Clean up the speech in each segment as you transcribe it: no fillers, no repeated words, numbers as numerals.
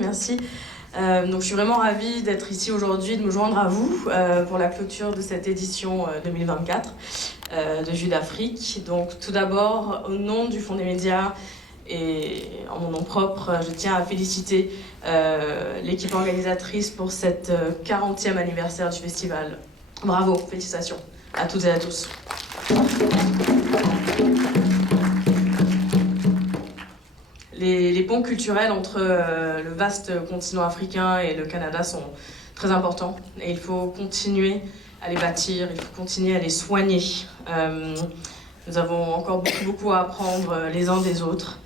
merci. Donc je suis vraiment ravie d'être ici aujourd'hui, de me joindre à vous pour la clôture de cette édition 2024 de Vue d'Afrique. Donc tout d'abord, au nom du Fonds des médias et en mon nom propre, je tiens à féliciter l'équipe organisatrice pour cette 40e anniversaire du festival. Bravo, félicitations à toutes et à tous. Les ponts culturels entre le vaste continent africain et le Canada sont très importants et il faut continuer à les bâtir, il faut continuer à les soigner. Nous avons encore beaucoup à apprendre les uns des autres.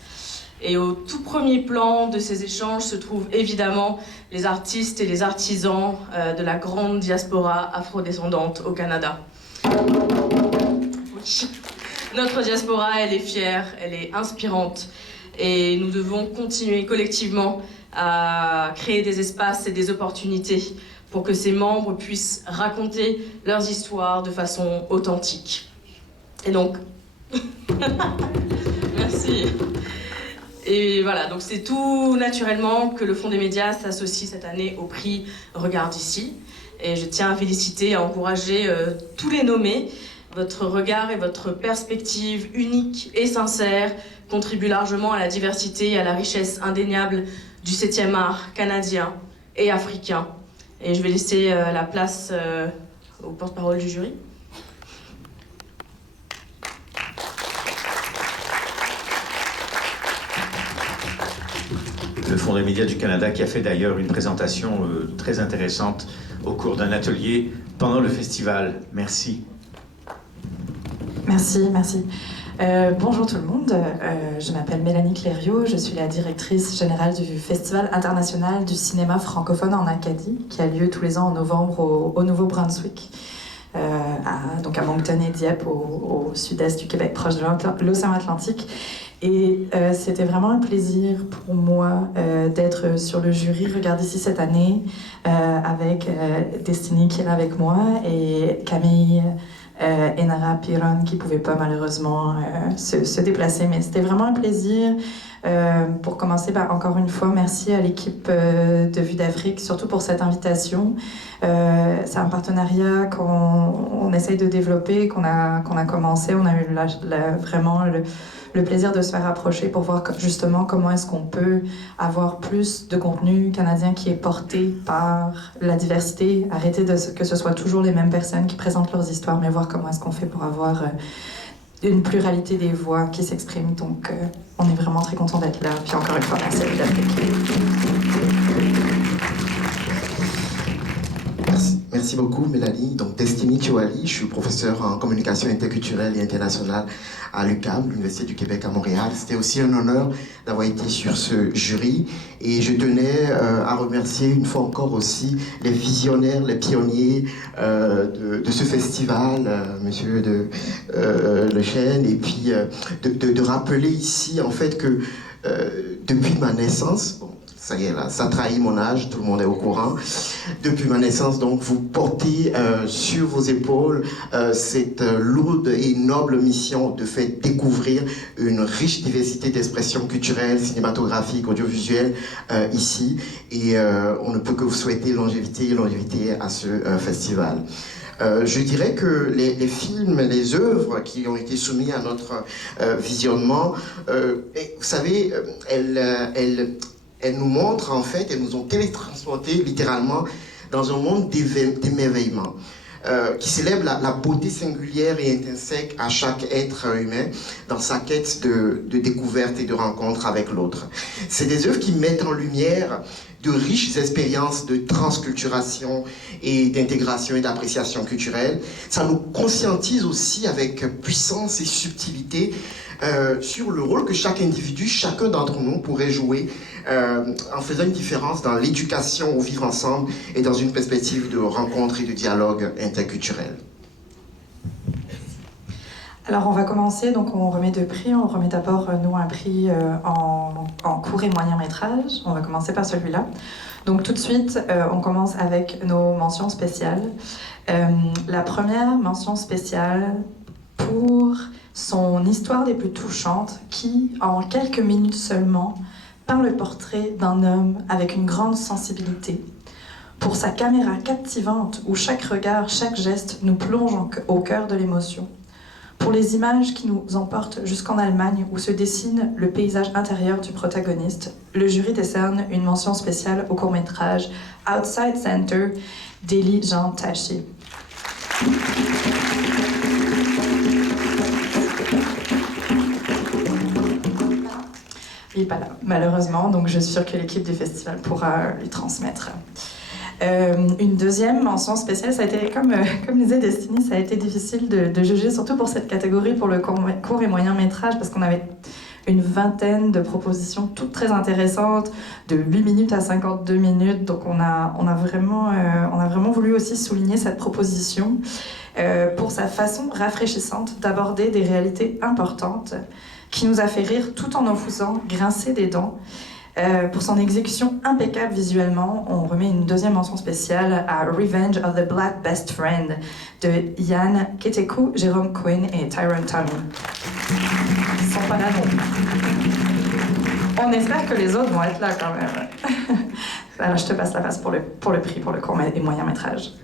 Et au tout premier plan de ces échanges se trouvent évidemment les artistes et les artisans de la grande diaspora afrodescendante au Canada. Oui. Notre diaspora, elle est fière, elle est inspirante. Et nous devons continuer collectivement à créer des espaces et des opportunités pour que ces membres puissent raconter leurs histoires de façon authentique. Et donc, merci. Et voilà, donc c'est tout naturellement que le Fonds des médias s'associe cette année au prix Regarde ici. Et je tiens à féliciter et à encourager tous les nommés. Votre regard et votre perspective unique et sincère contribuent largement à la diversité et à la richesse indéniable du 7e art canadien et africain. Et je vais laisser la place au porte-parole du jury. Le Fonds des médias du Canada qui a fait d'ailleurs une présentation très intéressante au cours d'un atelier pendant le festival. Merci. Merci. Bonjour tout le monde, je m'appelle Mélanie Clériot, je suis la directrice générale du Festival international du cinéma francophone en Acadie, qui a lieu tous les ans en novembre au Nouveau-Brunswick, donc à Moncton et Dieppe, au sud-est du Québec, proche de l'océan Atlantique. Et c'était vraiment un plaisir pour moi d'être sur le jury Regarde ici cette année, avec Destiny qui est là avec moi, et Camille Enara Piron qui ne pouvait pas malheureusement se déplacer, mais c'était vraiment un plaisir. Pour commencer, encore une fois, merci à l'équipe de Vue d'Afrique, surtout pour cette invitation. C'est un partenariat qu'on essaye de développer, qu'on a commencé. On a eu vraiment le plaisir de se faire approcher pour voir justement comment est-ce qu'on peut avoir plus de contenu canadien qui est porté par la diversité, arrêter que ce soit toujours les mêmes personnes qui présentent leurs histoires, mais voir comment est-ce qu'on fait pour avoir une pluralité des voix qui s'expriment. Donc on est vraiment très contents d'être là. Puis encore une fois, merci à Vue d'Afrique. Merci beaucoup Mélanie. Donc Destiny Chiwali, je suis professeur en communication interculturelle et internationale à l'UQAM, l'Université du Québec à Montréal. C'était aussi un honneur d'avoir été sur ce jury et je tenais à remercier une fois encore aussi les visionnaires, les pionniers de ce festival, monsieur Le Chêne, et puis de rappeler ici en fait que depuis ma naissance, ça y est là, ça trahit mon âge, tout le monde est au courant. Depuis ma naissance, donc, vous portez sur vos épaules cette lourde et noble mission de faire découvrir une riche diversité d'expressions culturelles, cinématographiques, audiovisuelles ici. Et on ne peut que vous souhaiter longévité à ce festival. Je dirais que les films, les œuvres qui ont été soumis à notre visionnement, vous savez, elles nous montrent en fait, elles nous ont télétransportés littéralement dans un monde d'émerveillement qui célèbre la beauté singulière et intrinsèque à chaque être humain dans sa quête de découverte et de rencontre avec l'autre. C'est des œuvres qui mettent en lumière de riches expériences de transculturation et d'intégration et d'appréciation culturelle. Ça nous conscientise aussi avec puissance et subtilité sur le rôle que chaque individu, chacun d'entre nous pourrait jouer en faisant une différence dans l'éducation au vivre ensemble et dans une perspective de rencontre et de dialogue interculturel. Alors on va commencer, donc on remet deux prix. On remet d'abord nous un prix en court et moyen métrage. On va commencer par celui-là. Donc tout de suite, on commence avec nos mentions spéciales. La première mention spéciale pour son histoire des plus touchantes qui, en quelques minutes seulement, peint le portrait d'un homme avec une grande sensibilité. Pour sa caméra captivante où chaque regard, chaque geste nous plonge au cœur de l'émotion. Pour les images qui nous emportent jusqu'en Allemagne où se dessine le paysage intérieur du protagoniste, le jury décerne une mention spéciale au court-métrage Outside Center d'Eli Jean Taché. Il n'est pas là, malheureusement, donc je suis sûre que l'équipe du festival pourra lui transmettre. Une deuxième mention spéciale, ça a été, comme disait Destiny, ça a été difficile de juger, surtout pour cette catégorie, pour le court et moyen métrage, parce qu'on avait une vingtaine de propositions toutes très intéressantes, de 8 minutes à 52 minutes, donc on a vraiment voulu aussi souligner cette proposition pour sa façon rafraîchissante d'aborder des réalités importantes qui nous a fait rire tout en nous faisant grincer des dents. Pour son exécution impeccable visuellement, on remet une deuxième mention spéciale à Revenge of the Black Best Friend de Yann Keteku, Jérôme Cohen et Tyrone Tommy. Ils sont pas là non plus. On espère que les autres vont être là quand même. Alors je te passe la passe pour le prix, pour le court et moyen métrage.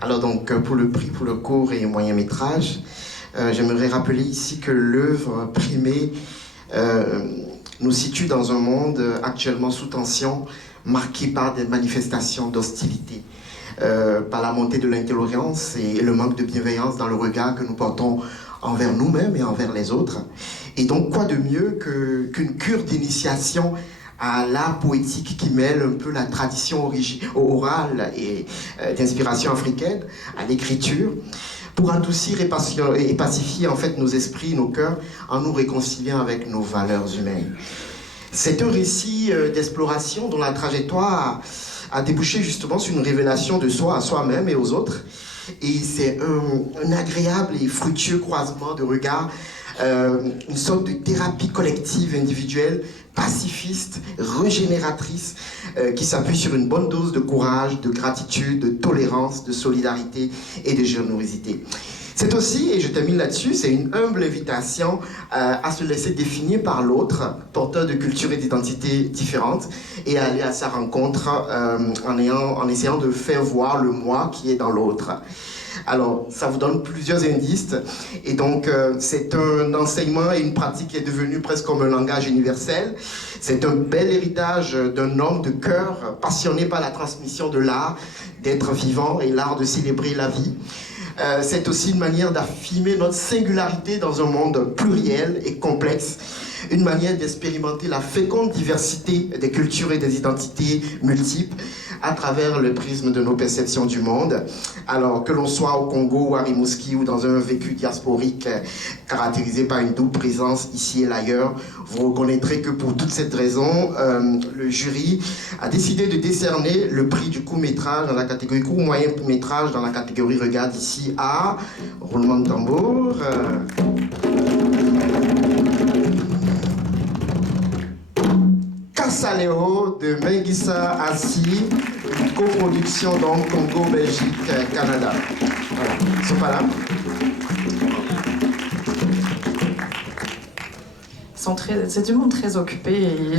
Alors donc pour le prix pour le court et moyen métrage, j'aimerais rappeler ici que l'œuvre primée nous situe dans un monde actuellement sous tension, marqué par des manifestations d'hostilité, par la montée de l'intolérance et le manque de bienveillance dans le regard que nous portons envers nous-mêmes et envers les autres. Et donc, quoi de mieux qu'une cure d'initiation à l'art poétique qui mêle un peu la tradition orale et d'inspiration africaine à l'écriture, pour adoucir et pacifier en fait nos esprits, nos cœurs, en nous réconciliant avec nos valeurs humaines. C'est un récit d'exploration dont la trajectoire a débouché justement sur une révélation de soi à soi-même et aux autres. Et c'est un agréable et fructueux croisement de regards, une sorte de thérapie collective individuelle, pacifiste, régénératrice, qui s'appuie sur une bonne dose de courage, de gratitude, de tolérance, de solidarité et de générosité. C'est aussi, et je termine là-dessus, c'est une humble invitation à se laisser définir par l'autre, porteur de cultures et d'identités différentes, et à aller à sa rencontre en essayant de faire voir le moi qui est dans l'autre. Alors, ça vous donne plusieurs indices, et donc c'est un enseignement et une pratique qui est devenue presque comme un langage universel. C'est un bel héritage d'un homme de cœur passionné par la transmission de l'art, d'être vivant et l'art de célébrer la vie. C'est aussi une manière d'affirmer notre singularité dans un monde pluriel et complexe, une manière d'expérimenter la féconde diversité des cultures et des identités multiples à travers le prisme de nos perceptions du monde. Alors que l'on soit au Congo ou à Rimouski ou dans un vécu diasporique caractérisé par une double présence ici et ailleurs, vous reconnaîtrez que pour toute cette raison, le jury a décidé de décerner le prix du court-métrage dans la catégorie court-moyen-métrage dans la catégorie Regarde ici à roulement de tambour. Kassaleo de Menguissa Assi, une coproduction donc Congo, Belgique, Canada. Voilà, ils sont pas là. C'est du monde très occupé et